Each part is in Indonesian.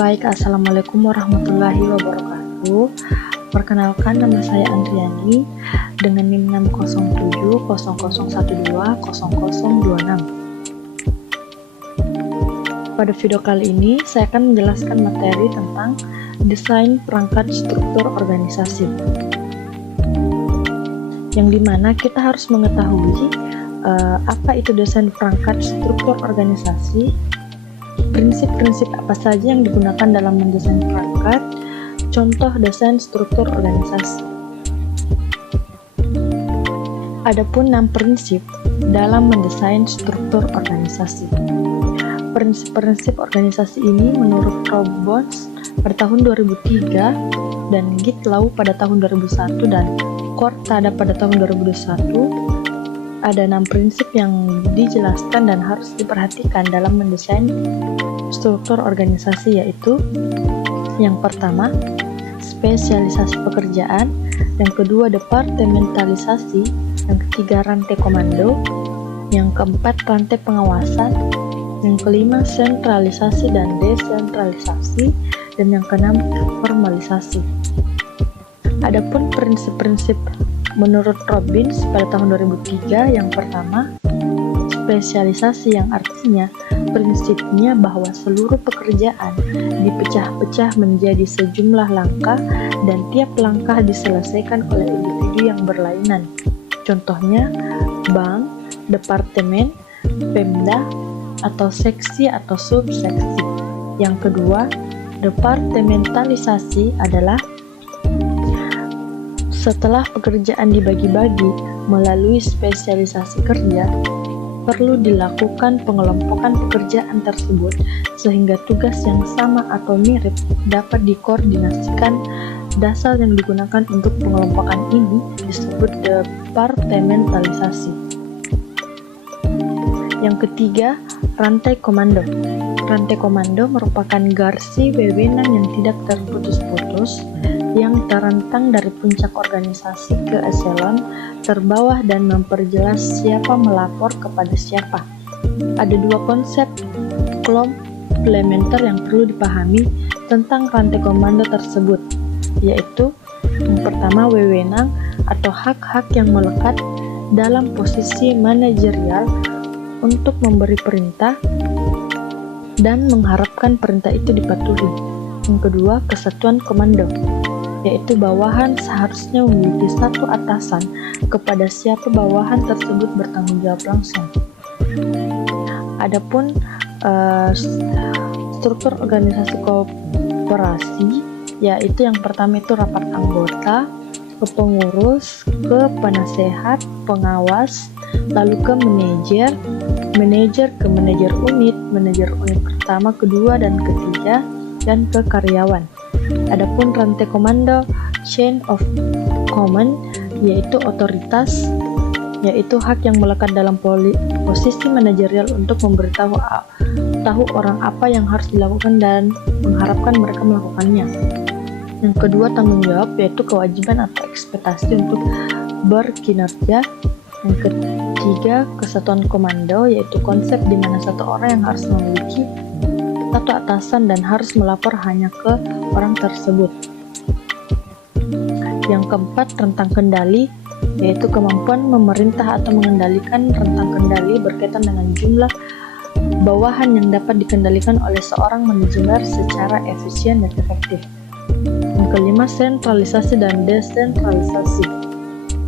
Baik, Assalamualaikum warahmatullahi wabarakatuh. Perkenalkan, nama saya Andriani dengan NIM 60700120026. Pada video kali ini, saya akan menjelaskan materi tentang desain perangkat struktur organisasi, yang dimana kita harus mengetahui apa itu desain perangkat struktur organisasi, prinsip-prinsip apa saja yang digunakan dalam mendesain perangkat, contoh desain struktur organisasi. Adapun 6 prinsip dalam mendesain struktur organisasi. Prinsip-prinsip organisasi ini menurut Robbins pada tahun 2003 dan Gitlau pada tahun 2001 dan Cortada pada tahun 2021. Ada 6 prinsip yang dijelaskan dan harus diperhatikan dalam mendesain struktur organisasi, yaitu yang pertama, spesialisasi pekerjaan, yang kedua, departementalisasi, yang ketiga, rantai komando, yang keempat, rantai pengawasan, yang kelima, sentralisasi dan desentralisasi, dan yang keenam, formalisasi. Adapun prinsip-prinsip menurut Robbins pada tahun 2003, yang pertama, spesialisasi, yang artinya prinsipnya bahwa seluruh pekerjaan dipecah-pecah menjadi sejumlah langkah dan tiap langkah diselesaikan oleh individu yang berlainan. Contohnya, bank, departemen, pemda, atau seksi atau subseksi. Yang kedua, departementalisasi adalah setelah pekerjaan dibagi-bagi melalui spesialisasi kerja, perlu dilakukan pengelompokan pekerjaan tersebut sehingga tugas yang sama atau mirip dapat dikoordinasikan. Dasar yang digunakan untuk pengelompokan ini disebut departementalisasi. Yang ketiga, rantai komando. Rantai komando merupakan garsi wewenang yang tidak terputus-putus yang terentang dari puncak organisasi ke eselon terbawah dan memperjelas siapa melapor kepada siapa. Ada 2 konsep komplementer yang perlu dipahami tentang rantai komando tersebut, yaitu yang pertama, wewenang atau hak-hak yang melekat dalam posisi manajerial untuk memberi perintah dan mengharapkan perintah itu dipatuhi. Yang kedua, kesatuan komando, yaitu bawahan seharusnya memiliki satu atasan kepada siapa bawahan tersebut bertanggung jawab langsung. Adapun struktur organisasi koperasi, yaitu yang pertama itu rapat anggota, ke pengurus, ke penasehat, pengawas, lalu ke manajer ke manajer unit pertama, kedua, dan ketiga, dan ke karyawan. Adapun rantai komando, chain of command, yaitu otoritas, yaitu hak yang melekat dalam posisi manajerial untuk memberitahu orang apa yang harus dilakukan dan mengharapkan mereka melakukannya. Yang kedua, tanggung jawab, yaitu kewajiban atau ekspektasi untuk berkinerja. Yang ketiga, kesatuan komando, yaitu konsep di mana satu orang yang harus memiliki satu atasan dan harus melapor hanya ke orang tersebut. Yang keempat, rentang kendali, yaitu kemampuan memerintah atau mengendalikan. Rentang kendali berkaitan dengan jumlah bawahan yang dapat dikendalikan oleh seorang manajer secara efisien dan efektif. Yang kelima, sentralisasi dan desentralisasi.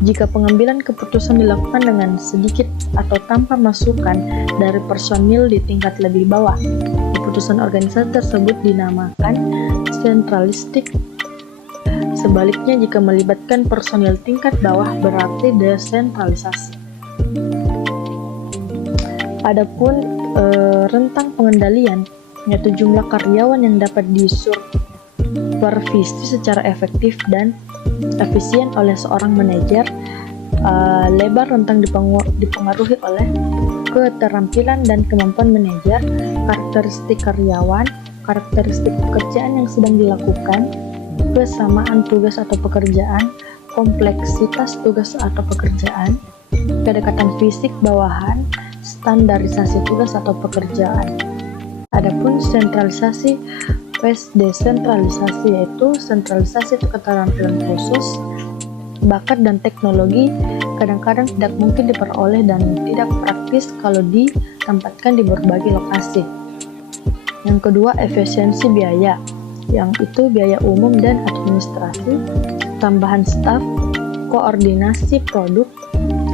Jika pengambilan keputusan dilakukan dengan sedikit atau tanpa masukan dari personil di tingkat lebih bawah, keputusan organisasi tersebut dinamakan sentralistik. Sebaliknya, jika melibatkan personil tingkat bawah berarti desentralisasi. Adapun rentang pengendalian, yaitu jumlah karyawan yang dapat disupervisi secara efektif dan efisien oleh seorang manajer. Lebar rentang dipengaruhi oleh keterampilan dan kemampuan manajer, karakteristik karyawan, karakteristik pekerjaan yang sedang dilakukan, kesamaan tugas atau pekerjaan, kompleksitas tugas atau pekerjaan, kedekatan fisik bawahan, standarisasi tugas atau pekerjaan. Adapun sentralisasi Desentralisasi yaitu sentralisasi itu keterampilan khusus, bakat dan teknologi kadang-kadang tidak mungkin diperoleh dan tidak praktis kalau ditempatkan di berbagai lokasi. Yang kedua, efisiensi biaya, yang itu biaya umum dan administrasi, tambahan staf, koordinasi produk,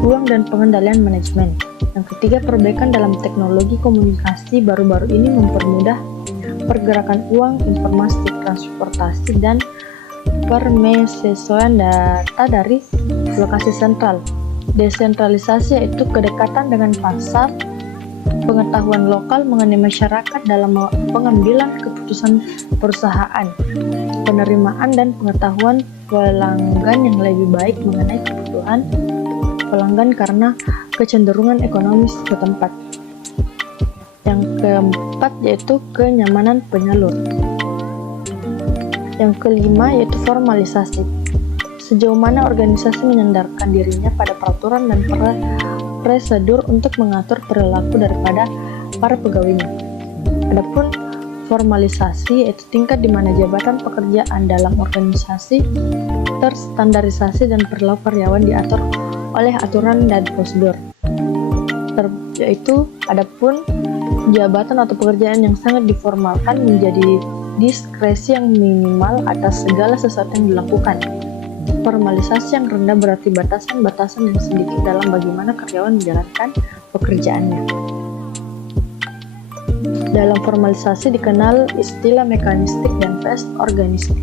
ruang dan pengendalian manajemen. Yang ketiga, perbaikan dalam teknologi komunikasi baru-baru ini mempermudah pergerakan uang, informasi, transportasi, dan permesesuaian data dari lokasi sentral. Desentralisasi yaitu kedekatan dengan pasar, pengetahuan lokal mengenai masyarakat dalam pengambilan keputusan perusahaan, penerimaan dan pengetahuan pelanggan yang lebih baik mengenai kebutuhan pelanggan karena kecenderungan ekonomis setempat. Yang keempat yaitu kenyamanan penyalur. Yang kelima yaitu formalisasi. Sejauh mana organisasi menyandarkan dirinya pada peraturan dan prosedur untuk mengatur perilaku daripada para pegawainya. Adapun formalisasi yaitu tingkat di mana jabatan pekerjaan dalam organisasi terstandarisasi dan perilaku karyawan diatur oleh aturan dan prosedur. Yaitu adapun jabatan atau pekerjaan yang sangat diformalkan menjadi diskresi yang minimal atas segala sesuatu yang dilakukan. Formalisasi yang rendah berarti batasan-batasan yang sedikit dalam bagaimana karyawan menjalankan pekerjaannya. Dalam formalisasi dikenal istilah mekanistik dan fast organistik,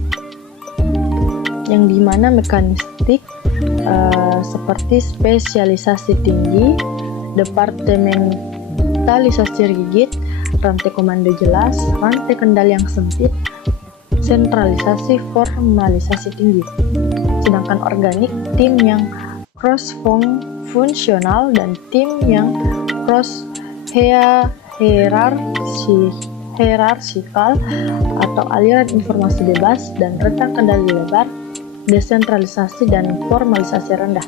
yang dimana mekanistik seperti spesialisasi tinggi, departementalisasi rigid, rantai komando jelas, rantai kendali yang sempit, sentralisasi, formalisasi tinggi. Sedangkan organik, tim yang cross-fungsional dan tim yang hierarchikal atau aliran informasi bebas dan rentang kendali lebar, desentralisasi dan formalisasi rendah.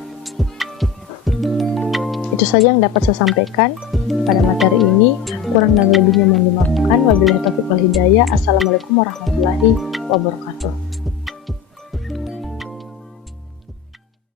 Itu saja yang dapat saya sampaikan pada materi ini. Kurang dan lebihnya mohon dimaafkan. Wabillahi taufiq wal hidayah. Assalamualaikum warahmatullahi wabarakatuh.